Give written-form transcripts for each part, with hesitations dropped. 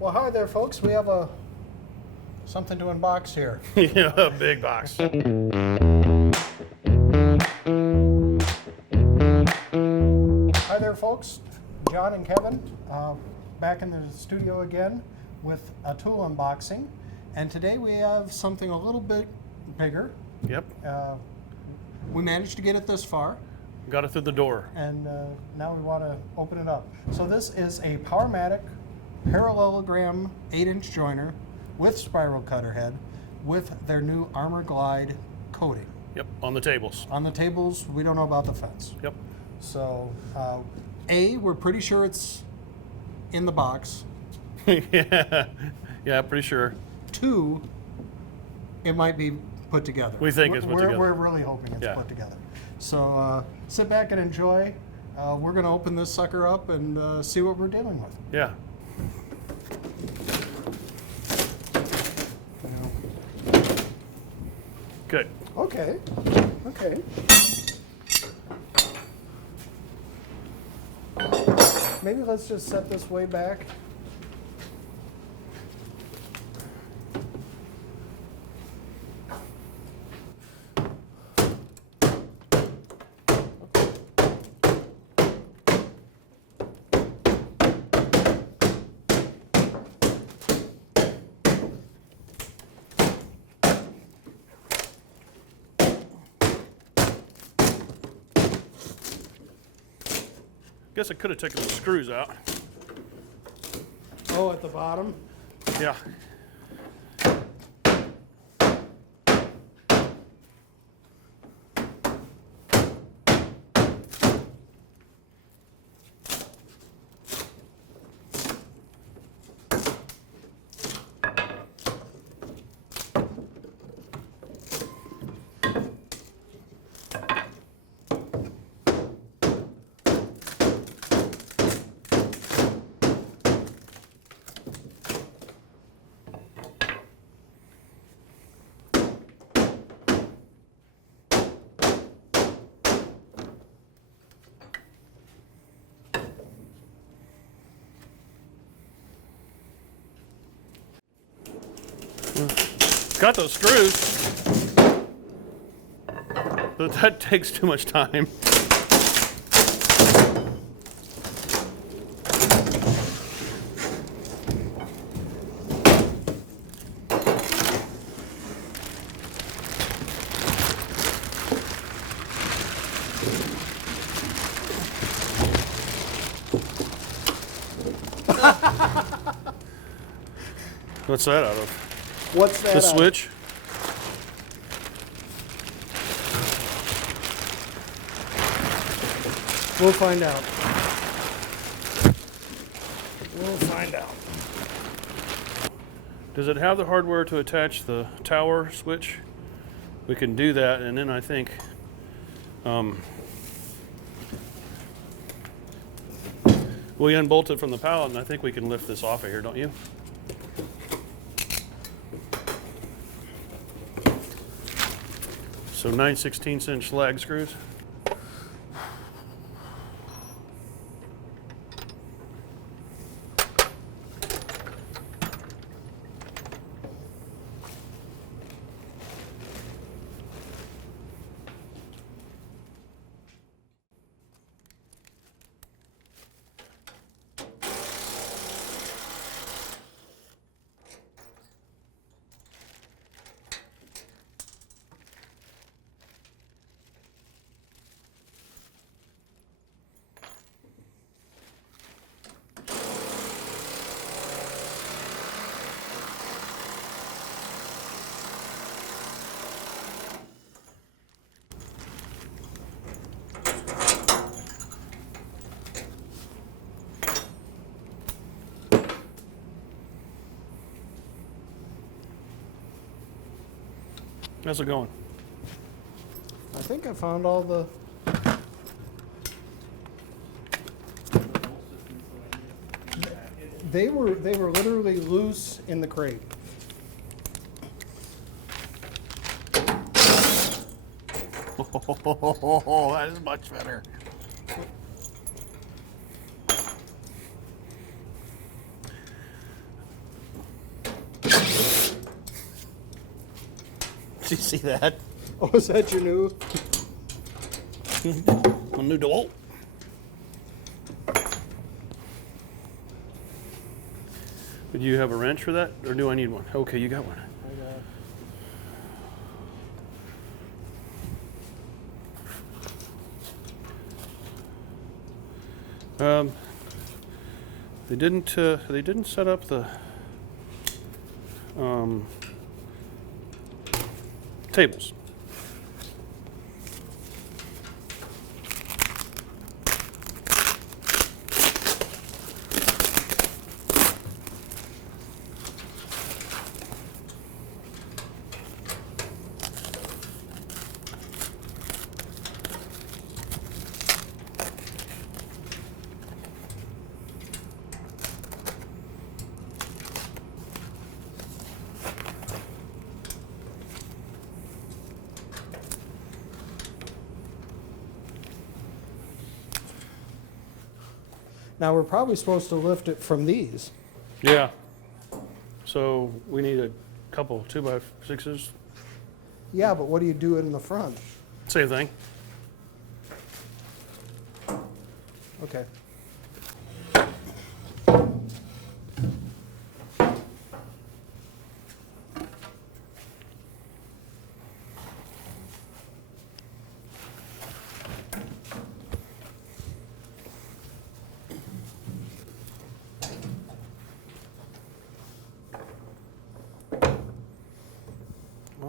Well, hi there, folks. We have something to unbox here. Yeah, a big box. Hi there, folks. John and Kevin back in the studio again with a tool unboxing. And today we have something a little bit bigger. Yep. We managed to get it this far. Got it through the door. And now we want to open it up. So this is a Powermatic parallelogram 8-inch joiner with spiral cutter head with their new ArmorGlide coating. Yep, on the tables. On the tables, we don't know about the fence. Yep. So, we're pretty sure it's in the box. Yeah, pretty sure. 2, it might be put together. We think it's put together. We're really hoping it's put together. So sit back and enjoy. We're going to open this sucker up and see what we're dealing with. Yeah. Good. Okay. Okay. Maybe let's just set this way back. Guess I could have taken the screws out. Oh, at the bottom? Yeah. Got those screws, but that takes too much time. What's that out of? What's that? The switch? We'll find out. We'll find out. Does it have the hardware to attach the tower switch? We can do that, and then I think we unbolt it from the pallet, and I think we can lift this off of here, don't you? So 9/16" lag screws. How's it going? I think I found all the... They were literally loose in the crate. Oh, that is much better. Did you see that? Oh, is that your new? A new door. Would you have a wrench for that, or do I need one? Okay, you got one. They didn't set up the tables. Now we're probably supposed to lift it from these. Yeah. So we need a couple 2x6s. Yeah, but what do you do in the front? Same thing. Okay.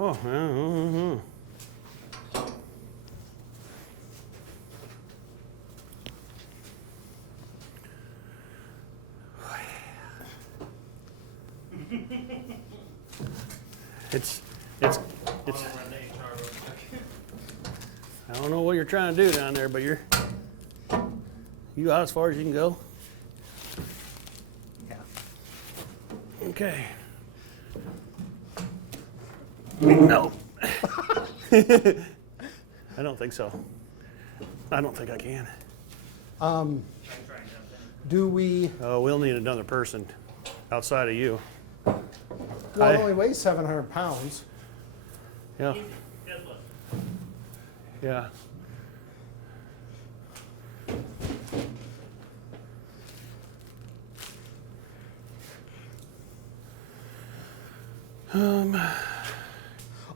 Oh, yeah. It's. I don't know what you're trying to do down there, but you got as far as you can go. Yeah. Okay. No. I don't think so. I don't think I can. Do we? We'll need another person outside of you. Well, it only weighs 700 pounds. Yeah. Yeah.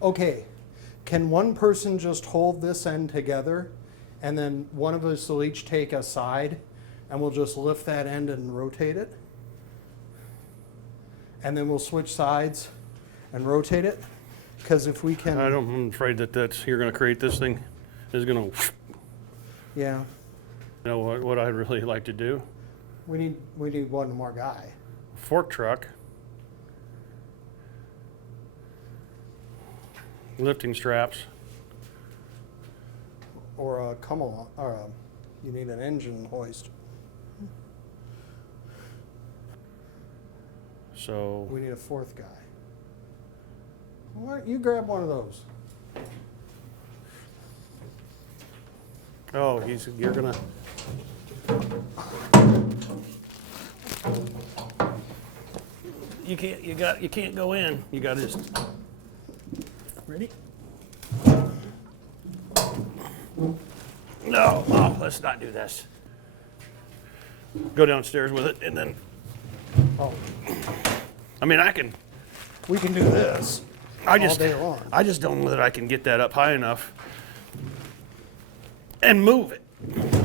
Okay, can one person just hold this end together, and then one of us will each take a side, and we'll just lift that end and rotate it? And then we'll switch sides and rotate it? Because if we can... I'm afraid that you're going to create this thing is going to... Yeah. You know what I'd really like to do? We need one more guy. Fork truck. Lifting straps. Or a come along, or you need an engine hoist. So We need a fourth guy. Why don't you grab one of those? oh, you're gonna. You can't go in. You got to just. Ready? No, oh, let's not do this. Go downstairs with it, and then. Oh, I mean, I can. we can do this all day long. I just don't know that I can get that up high enough and move it. You know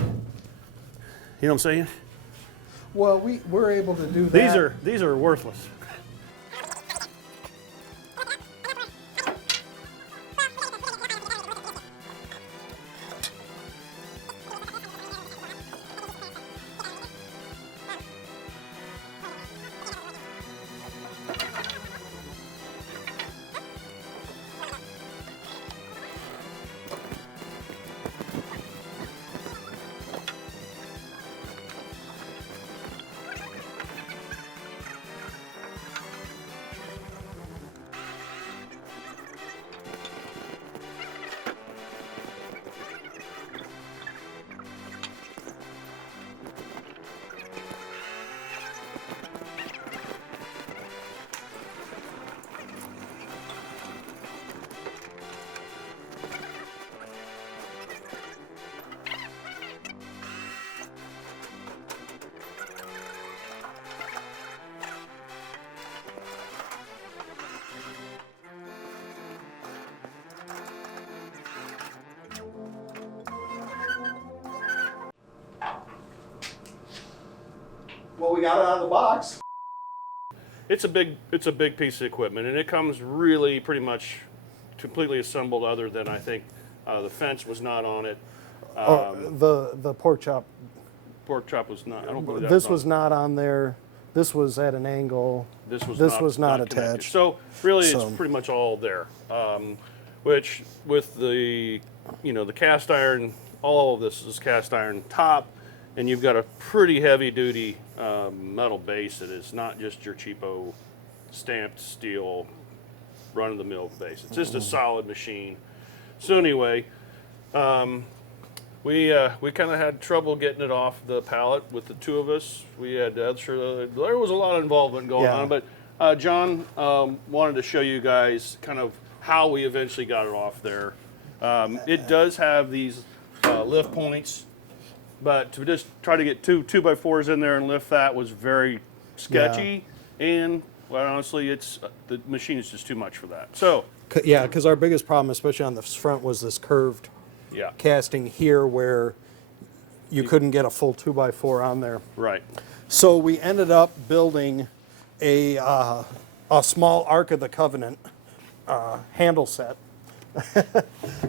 what I'm saying? Well, we're able to do that. These are worthless. we got it out of the box. It's a big piece of equipment, and it comes really pretty much completely assembled. Other than I think the fence was not on it. The pork chop. Pork chop was not. I don't believe that This was not on there. This was at an angle. This was not connected. attached. So really, it's pretty much all there. Which with the the cast iron, all of this is cast iron top, and you've got a pretty heavy duty metal base that is not just your cheapo stamped steel run of the mill base. It's just a solid machine. So anyway, we kind of had trouble getting it off the pallet with the two of us. We had there was a lot of involvement going on, but John wanted to show you guys kind of how we eventually got it off there. It does have these lift points, but to just try to get two 2x4s in there and lift that was very sketchy, and well, honestly, the machine is just too much for that. So Yeah, because our biggest problem, especially on the front, was this curved casting here where you couldn't get a full 2x4 on there. Right. So we ended up building a small Ark of the Covenant handle set.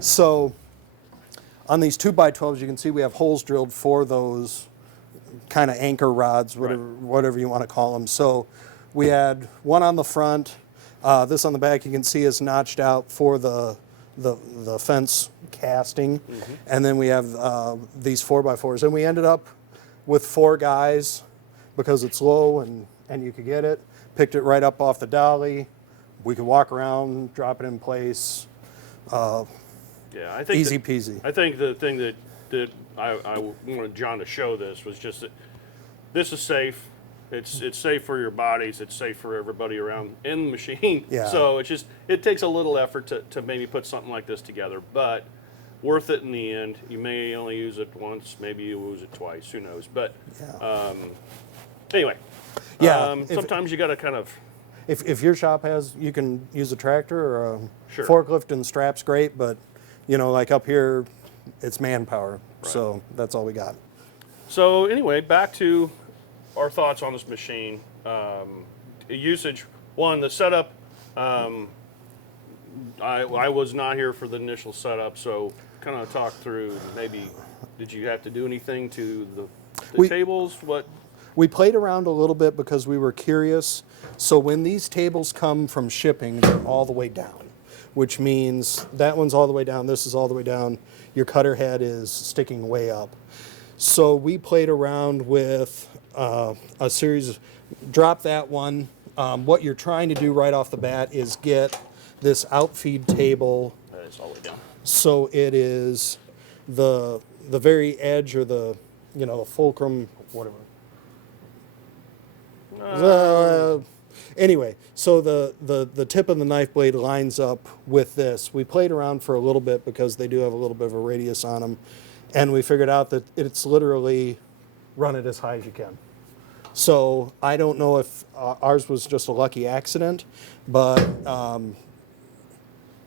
So on these 2x12s, you can see we have holes drilled for those kind of anchor rods, whatever you want to call them. So we had one on the front. This on the back, you can see, is notched out for the fence casting. And then we have these 4x4s. And we ended up with 4 guys because it's low and you could get it. Picked it right up off the dolly. We could walk around, drop it in place. Yeah, I think easy peasy. I think the thing that I wanted John to show this was just that this is safe. It's safe for your bodies. It's safe for everybody around in the machine. Yeah. So it takes a little effort to maybe put something like this together, but worth it in the end. You may only use it once, maybe you use it twice. Who knows? But anyway, sometimes you got to kind of. If your shop has, you can use a tractor or a Sure. forklift and straps, great. But like up here, it's manpower. So that's all we got. So anyway, back to our thoughts on this machine. Usage, one, the setup. I was not here for the initial setup, so kind of talk through. Maybe did you have to do anything to the tables? What? We played around a little bit because we were curious. So when these tables come from shipping, they're all the way down, which means that one's all the way down, this is all the way down, your cutter head is sticking way up. So we played around with a series, drop that one. What you're trying to do right off the bat is get this outfeed table. That is all the way down. So it is the very edge or the fulcrum, whatever. Anyway, so the tip of the knife blade lines up with this. We played around for a little bit because they do have a little bit of a radius on them, and we figured out that it's literally run it as high as you can. So I don't know if ours was just a lucky accident, but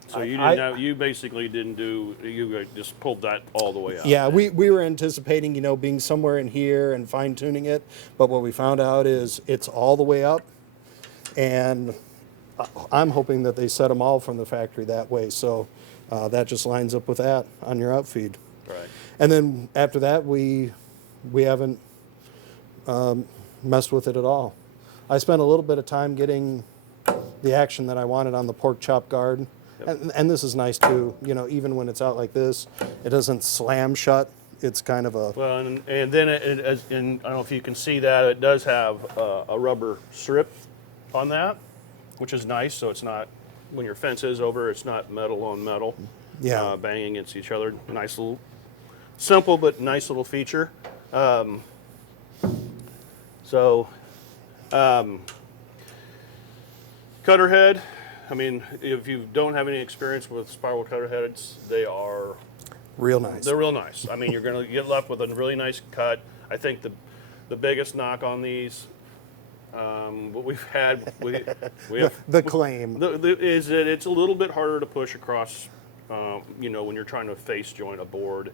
so you didn't have, you basically didn't do, you just pulled that all the way out. Yeah, we were anticipating, being somewhere in here and fine tuning it, but what we found out is it's all the way up, and I'm hoping that they set them all from the factory that way, so that just lines up with that on your outfeed. Right. And then after that, we haven't messed with it at all. I spent a little bit of time getting the action that I wanted on the pork chop guard. And this is nice too, even when it's out like this, it doesn't slam shut. It's kind of a... Well, and then and I don't know if you can see that, it does have a rubber strip on that, which is nice, so it's not, when your fence is over, it's not metal on metal, banging against each other. Nice little, simple but nice little feature. Cutter head. I mean, if you don't have any experience with spiral cutter heads, they are real nice. They're real nice. I mean, you're going to get left with a really nice cut. I think the biggest knock on these, what we've had, we have the claim is that it's a little bit harder to push across. When you're trying to face joint a board,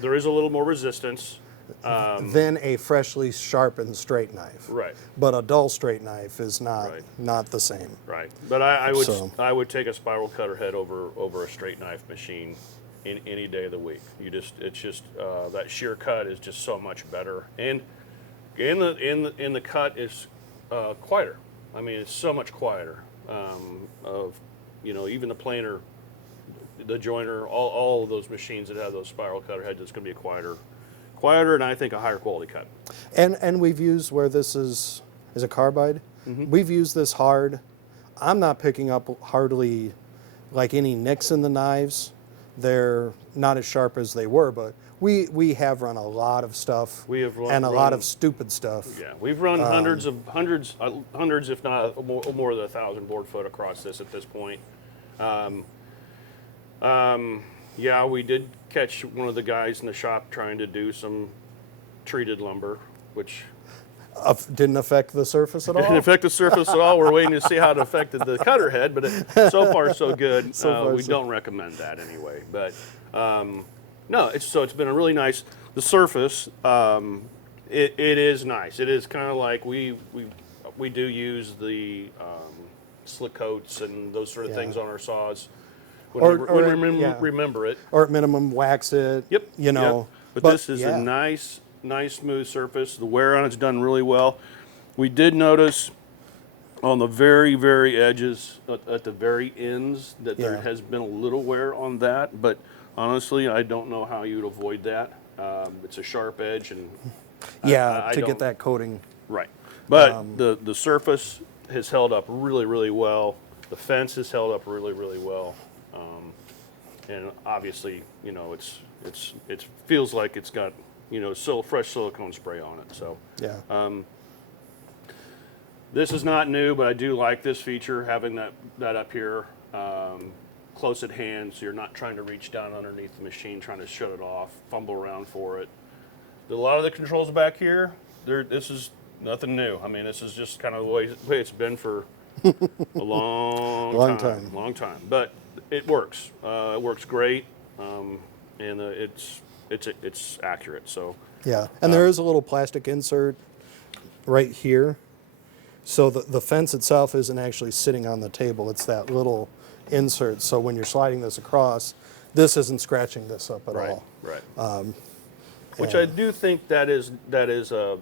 there is a little more resistance. than a freshly sharpened straight knife. Right. But a dull straight knife is not Right. not the same. Right. But I would So- I would take a spiral cutter head over a straight knife machine in any day of the week. It's just that shear cut is just so much better, and in the cut is quieter. I mean, it's so much quieter. Even the planer, the joiner, all of those machines that have those spiral cutter heads, it's going to be quieter, and I think a higher quality cut. And we've used where this is a carbide. We've used this hard. I'm not picking up hardly like any nicks in the knives. They're not as sharp as they were, but we have run a lot of stuff. We have and a lot of stupid stuff. Yeah, we've run hundreds, if not more than 1,000 board foot across this at this point. Yeah, we did catch one of the guys in the shop trying to do some treated lumber, which Didn't affect the surface at all. didn't affect the surface at all. We're waiting to see how it affected the cutter head, but so far so good. We don't recommend that anyway. But no, it's been a really nice. The surface, it is nice. It is kind of like we do use the slick coats and those sort of things on our saws when we remember it. Or at minimum, wax it. Yep. You know. Yep. But this is a nice smooth surface. The wear on it's done really well. We did notice on the very, very edges, at the very ends, that there has been a little wear on that. But honestly, I don't know how you'd avoid that. It's a sharp edge, and I to don't- get that coating. Right. But the surface has held up really, really well. The fence has held up really, really well. And obviously, it feels like it's got, fresh silicone spray on it. So this is not new, but I do like this feature, having that up here close at hand, so you're not trying to reach down underneath the machine, trying to shut it off, fumble around for it. A lot of the controls back here, this is nothing new. I mean, this is just kind of the way it's been for a long time. But it works. It works great, and it's accurate. So and there is a little plastic insert right here, so the fence itself isn't actually sitting on the table. It's that little insert. So when you're sliding this across, this isn't scratching this up at all. Right. Which I do think that is a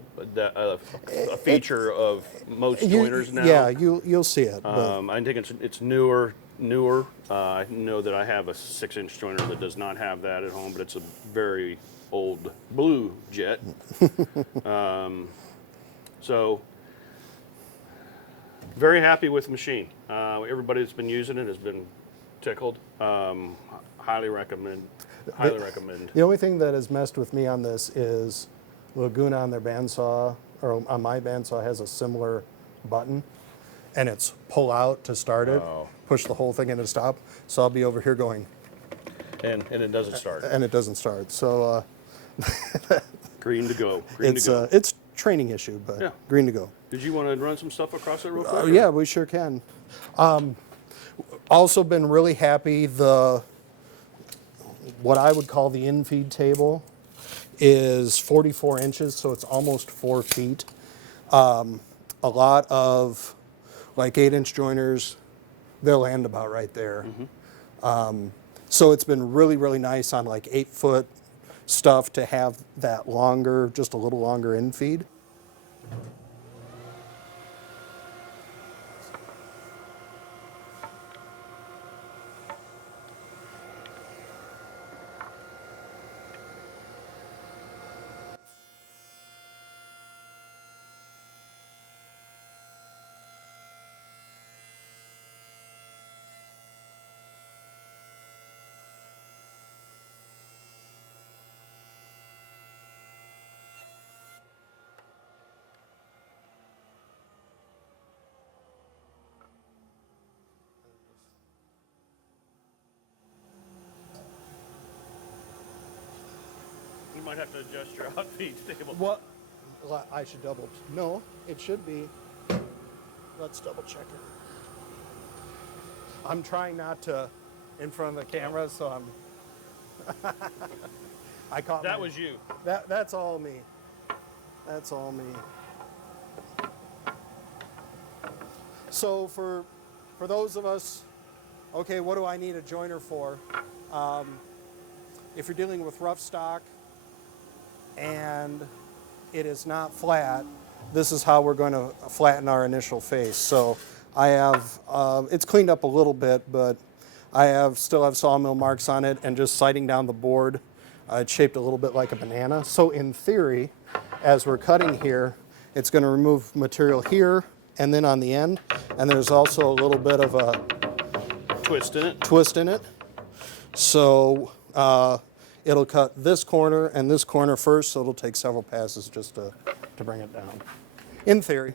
feature of most joiners now. Yeah, you'll see it. I think it's newer. I know that I have a 6-inch joiner that does not have that at home, but it's a very old blue jet. So very happy with the machine. Everybody that's been using it has been tickled. Highly recommend. The only thing that has messed with me on this is Laguna on their bandsaw, or on my bandsaw, has a similar button, and it's pull out to start it, push the whole thing into stop. So I'll be over here going, and it doesn't start. And it doesn't start. So green to go. It's training issue, but green to go. Did you want to run some stuff across it real quick? Yeah, we sure can. Also been really happy. What I would call the in-feed table is 44 inches, so it's almost 4 feet. A lot of like 8-inch joiners, they'll end about right there. So it's been really, really nice on like 8-foot stuff to have that longer, just a little longer in-feed. You might have to adjust your outfeed table. What? I should double. No, it should be. Let's double check it. I'm trying not to in front of the camera, so I'm. I caught That was you. That's all me. That's all me. So for those of us, okay, what do I need a joiner for? If you're dealing with rough stock and it is not flat, this is how we're going to flatten our initial face. So I have, it's cleaned up a little bit, but I still have sawmill marks on it, and just sighting down the board, it's shaped a little bit like a banana. So in theory, as we're cutting here, it's going to remove material here and then on the end, and there's also a little bit of a Twist in it. So it'll cut this corner and this corner first, so it'll take several passes just to bring it down, in theory.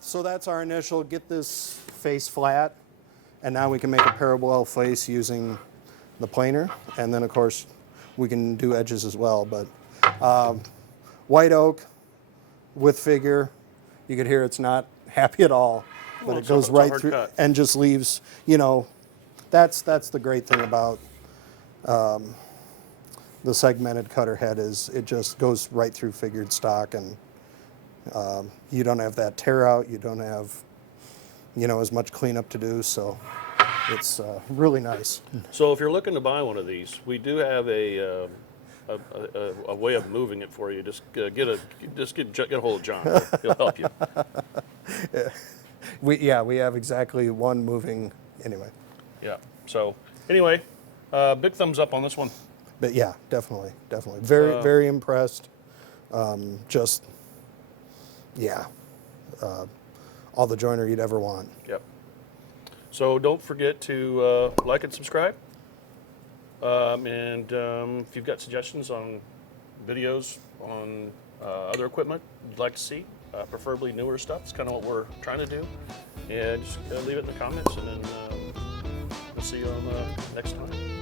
So that's our initial, get this face flat, and now we can make a parallel face using the planer, and then of course we can do edges as well. But white oak with figure, you could hear it's not happy at all, but Well, it goes it's a right hard through cut. and just leaves, you know, that's the great thing about the segmented cutter head, is it just goes right through figured stock, and you don't have that tear out, you don't have, you know, as much cleanup to do, so it's really nice. So if you're looking to buy one of these, we do have a way of moving it for you. Just get a hold of John. He'll help you. We have exactly one moving anyway. Yeah. So anyway, big thumbs up on this one. But yeah, definitely. Very impressed. Just, yeah, all the joiner you'd ever want. Yep. So don't forget to like and subscribe. If you've got suggestions on videos on other equipment you'd like to see, preferably newer stuff, it's kind of what we're trying to do. And just leave it in the comments, and then we'll see you on next time.